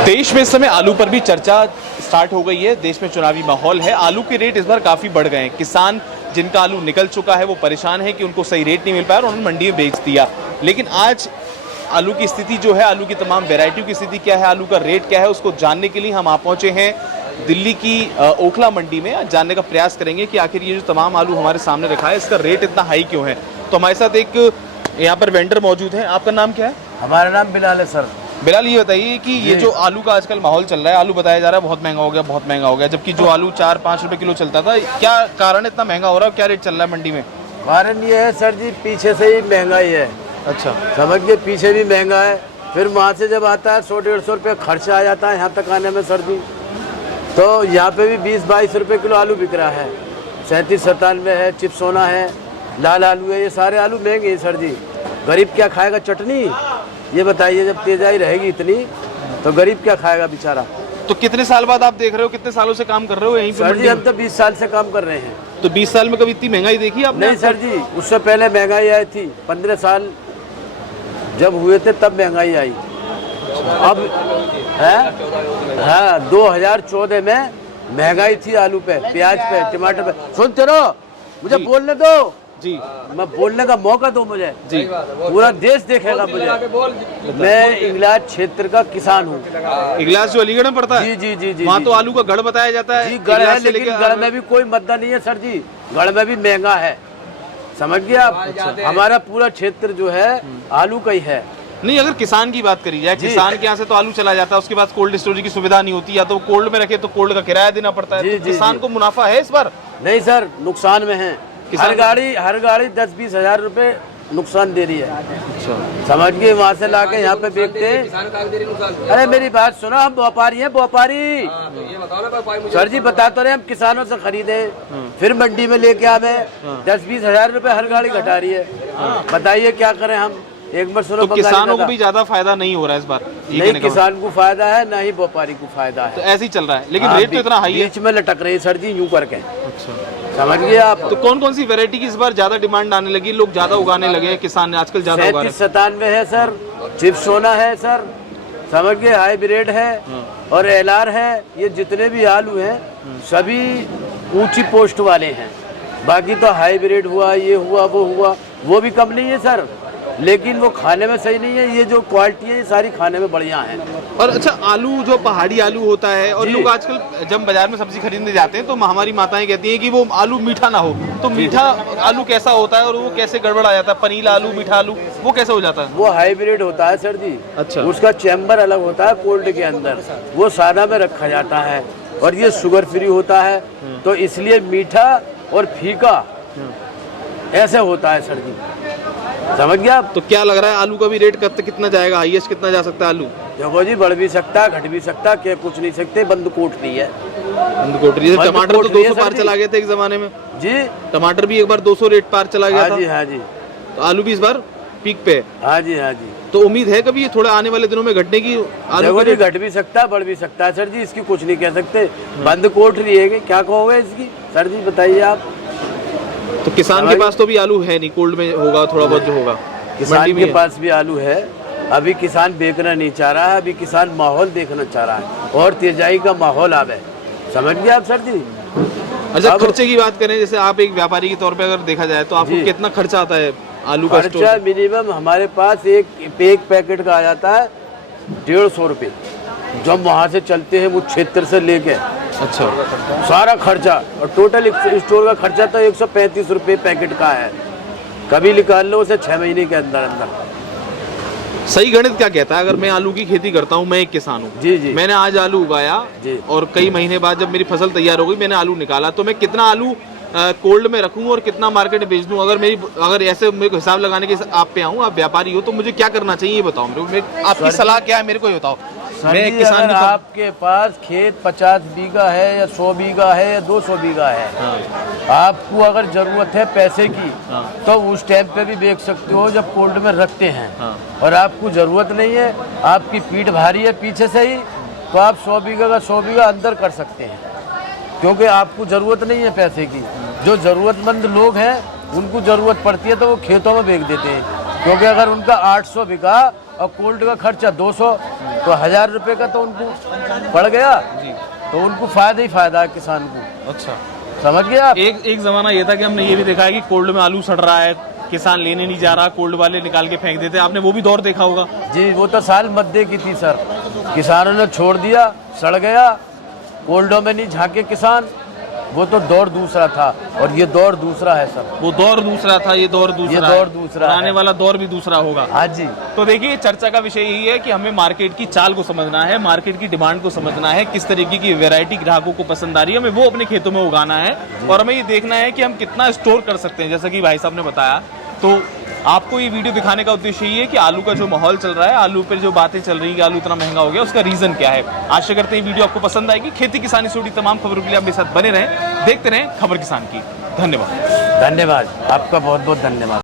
देश में इस समय आलू पर भी चर्चा स्टार्ट हो गई है। देश में चुनावी माहौल है। आलू के रेट इस बार काफ़ी बढ़ गए हैं। किसान जिनका आलू निकल चुका है वो परेशान है कि उनको सही रेट नहीं मिल पाया और उन्होंने मंडी में बेच दिया। लेकिन आज आलू की स्थिति जो है, आलू की तमाम वैरायटियों की स्थिति क्या है, आलू का रेट क्या है, उसको जानने के लिए हम आ पहुंचे हैं दिल्ली की ओखला मंडी में। जानने का प्रयास करेंगे कि आखिर ये जो तमाम आलू हमारे सामने रखा है इसका रेट इतना हाई क्यों है। तो हमारे साथ एक यहाँ पर वेंडर मौजूद है। आपका नाम क्या है? हमारा नाम बिलाल है सर। बिलाल, ये बताइए कि ये जो आलू का आजकल माहौल चल रहा है, आलू बताया जा रहा है बहुत महंगा हो गया, बहुत महंगा हो गया, जबकि जो आलू 4-5 रुपए किलो चलता था, क्या कारण इतना महंगा हो रहा है? क्या रेट चल रहा है मंडी में? कारण ये है सर जी, पीछे से ही महंगाई है। अच्छा, समझिए, पीछे भी महंगा है, फिर वहाँ से जब आता है 100-150 रुपये खर्चा आ जाता है यहाँ तक आने में सर जी। तो यहाँ पे भी 20-22 रुपये किलो आलू बिक रहा है। 37-97 है, चिप्सोना है, लाल आलू है, ये सारे आलू महंगे हैं सर जी। गरीब क्या खाएगा? चटनी, ये बताइए। जब तेजाई रहेगी इतनी तो गरीब क्या खाएगा बेचारा। तो कितने साल बाद आप देख रहे हो, कितने सालों से काम कर रहे हो यहीं पे? सर जी हम तो 20 साल से काम कर रहे हैं। तो 20 साल में कभी इतनी महंगाई देखी आपने? नहीं सर जी, उससे पहले महंगाई आई थी। 15 साल जब हुए थे तब महंगाई आई। अब है, हाँ, 2014 में महंगाई थी आलू पे, प्याज पे, टमाटर पे। सुनते रहो, मुझे बोलने दो जी, मैं बोलने का मौका दो मुझे जी। पूरा देश देखेगा मुझे। मैं इंगलाज क्षेत्र का किसान हूँ। इगलास जो अलीगढ़ में पड़ता है, जी जी जी जी। वहाँ तो आलू का गढ़ बताया जाता है। जी गढ़ है, लेकिन गढ़ में भी कोई मुद्दा नहीं है सर जी। गढ़ में भी महंगा है, समझ गए आप। हमारा पूरा क्षेत्र जो है आलू का ही है। नहीं, अगर किसान की बात करी जाए, किसान के यहाँ से तो आलू चला जाता है, उसके बाद कोल्ड स्टोरेज की सुविधा नहीं होती, या तो कोल्ड में रखे तो कोल्ड का किराया देना पड़ता है। तो किसान को मुनाफा है इस बार? नहीं सर, नुकसान में है। हर गाड़ी 10-20 हजार रुपए नुकसान दे रही है। अच्छा, समझ गए। वहाँ से लाके यहाँ पे बेचते हैं। अरे मेरी बात सुनो, हम व्यापारी हैं, व्यापारी। सर जी बता तो रहे, हम किसानों से खरीदे फिर मंडी में लेके आवे। 10-20 हजार रुपए हर गाड़ी घटा रही है। बताइए क्या करें हम। एक बार सुनो, तो किसानों को भी ज्यादा फायदा नहीं हो रहा है इस बार? नहीं, किसान को फायदा है, ना ही व्यापारी को फायदा है। तो ऐसे ही चल रहा है, लेकिन रेट तो इतना हाई है, बीच में लटक रही है सर जी यूं करके। अच्छा, समझ गए आप। तो कौन कौन सी वैरायटी की इस बार ज्यादा डिमांड आने लगी, लोग ज्यादा उगाने लगे हैं, किसान आजकल ज्यादा उगा रहे हैं? 37-97 है सर, चिप्सोना है सर, समझ गए, हाइब्रिड है और एलआर है। ये जितने भी आलू हैं सभी ऊंची पोस्ट वाले हैं। बाकी तो हाइब्रिड हुआ, ये हुआ, वो हुआ, वो भी कम नहीं है सर, लेकिन वो खाने में सही नहीं है। ये जो क्वालिटी है ये सारी खाने में बढ़िया है। और अच्छा, आलू जो पहाड़ी आलू होता है, और लोग आजकल जब बाजार में सब्जी खरीदने जाते हैं तो हमारी माताएं कहती हैं कि वो आलू मीठा ना हो। तो मीठा आलू कैसा होता है और वो कैसे गड़बड़ आ जाता है? पनीला आलू, मीठा आलू, वो कैसे हो जाता है? वो हाइब्रिड होता है सर जी। अच्छा, उसका चैम्बर अलग होता है कोल्ड के अंदर, वो सादा में रखा जाता है, और ये शुगर फ्री होता है। तो इसलिए मीठा और फीका ऐसे होता है सर जी, समझ गया आप। तो क्या लग रहा है आलू का भी रेट कितना जाएगा? हाईएस्ट कितना जा सकता है आलू? देखो जी, बढ़ भी सकता है, घट भी सकता है, क्या कुछ नहीं सकते। बंद कोटरी है, टमाटर तो 200 पार चला गया था एक जमाने में जी। टमाटर भी एक बार 200 रेट पार चला गया था। हाँ जी, हाँ जी। तो आलू भी इस बार पीक पे है। हाँ जी, हाँ जी। तो उम्मीद है कभी थोड़ा आने वाले दिनों में घटने की? देखो जी, घट भी सकता है, बढ़ भी सकता है सर जी, इसकी कुछ नहीं कह सकते। बंद कोटरी है, क्या कहोगे इसकी सर जी, बताइए आप। तो किसान के पास तो भी आलू है नहीं, कोल्ड में होगा थोड़ा बहुत जो होगा। किसान के पास भी आलू है, अभी किसान बेचना नहीं चाह रहा है, अभी किसान माहौल देखना चाह रहा है और तेजाई का माहौल आवे, समझ गए आप सर जी। अच्छा, खर्चे की बात करें, जैसे आप एक व्यापारी के तौर पे अगर देखा जाए तो आपको कितना खर्चा आता है आलू का? खर्चा मिनिमम हमारे पास एक पैकेट का आ जाता है 150 रुपये, जब वहाँ से चलते हैं वो क्षेत्र से लेके। अच्छा, सारा खर्चा और टोटल स्टोर का खर्चा तो 135 रुपये पैकेट का है। कभी निकाल लो उसे 6 महीने के अंदर अंदर। सही गणित क्या कहता है? अगर मैं आलू की खेती करता हूँ, मैं एक किसान हूँ जी जी, मैंने आज आलू उगाया जी, और कई महीने बाद जब मेरी फसल तैयार हो गई, मैंने आलू निकाला, तो मैं कितना आलू कोल्ड में रखूं और कितना मार्केट में बेच दूं? अगर ऐसे मेरे को हिसाब लगाने के आप पे आऊं, आप व्यापारी हो, तो मुझे क्या करना चाहिए ये बताओ मेरे को। आपकी सलाह क्या है, मेरे को ये बताओ। मैं किसान, अगर आपके पास खेत 50 बीघा है या 100 बीघा है या 200 बीघा है, आपको अगर जरूरत है पैसे की, तो उस टाइम पे भी बेच सकते हो जब कोल्ड में रखते हैं। और आपको जरूरत नहीं है, आपकी पीठ भारी है पीछे से ही, तो आप 100 बीघा का 100 बीघा अंदर कर सकते हैं, क्योंकि आपको जरूरत नहीं है पैसे की। जो जरूरतमंद लोग हैं उनको जरूरत पड़ती है तो वो खेतों में बेच देते हैं, क्योंकि अगर उनका 800 बीघा और कोल्ड का खर्चा 200, तो 1000 रुपये का तो उनको पड़ गया। जी। तो उनको फायदा ही फायदा है किसान को। अच्छा, समझ गए आप? एक जमाना ये था कि हमने ये भी देखा है कि कोल्ड में आलू सड़ रहा है, किसान लेने नहीं जा रहा, कोल्ड वाले निकाल के फेंक देते, आपने वो भी दौर देखा होगा। जी, वो तो साल मध्य की थी सर, किसानों ने छोड़ दिया, सड़ गया, कोल्डों में नहीं झांके किसान, वो तो दौर दूसरा था और ये दौर दूसरा है सर। वो दौर दूसरा था, ये दौर दूसरा दौर है। दूसरा और आने है। वाला दौर भी दूसरा होगा। हाँ जी। तो देखिए, चर्चा का विषय यही है कि हमें मार्केट की चाल को समझना है, मार्केट की डिमांड को समझना है, किस तरीके की वैरायटी ग्राहकों को पसंद आ रही है, हमें वो अपने खेतों में उगाना है और हमें ये देखना है कि हम कितना स्टोर कर सकते हैं। जैसा कि भाई साहब ने बताया, तो आपको ये वीडियो दिखाने का उद्देश्य ये है कि आलू का जो माहौल चल रहा है, आलू पर जो बातें चल रही है, आलू इतना महंगा हो गया, उसका रीजन क्या है। आशा करते हैं वीडियो आपको पसंद आएगी। खेती किसानी से जुड़ी तमाम खबरों के लिए आप मेरे साथ बने रहें, देखते रहें खबर किसान की। धन्यवाद। धन्यवाद, आपका बहुत बहुत धन्यवाद।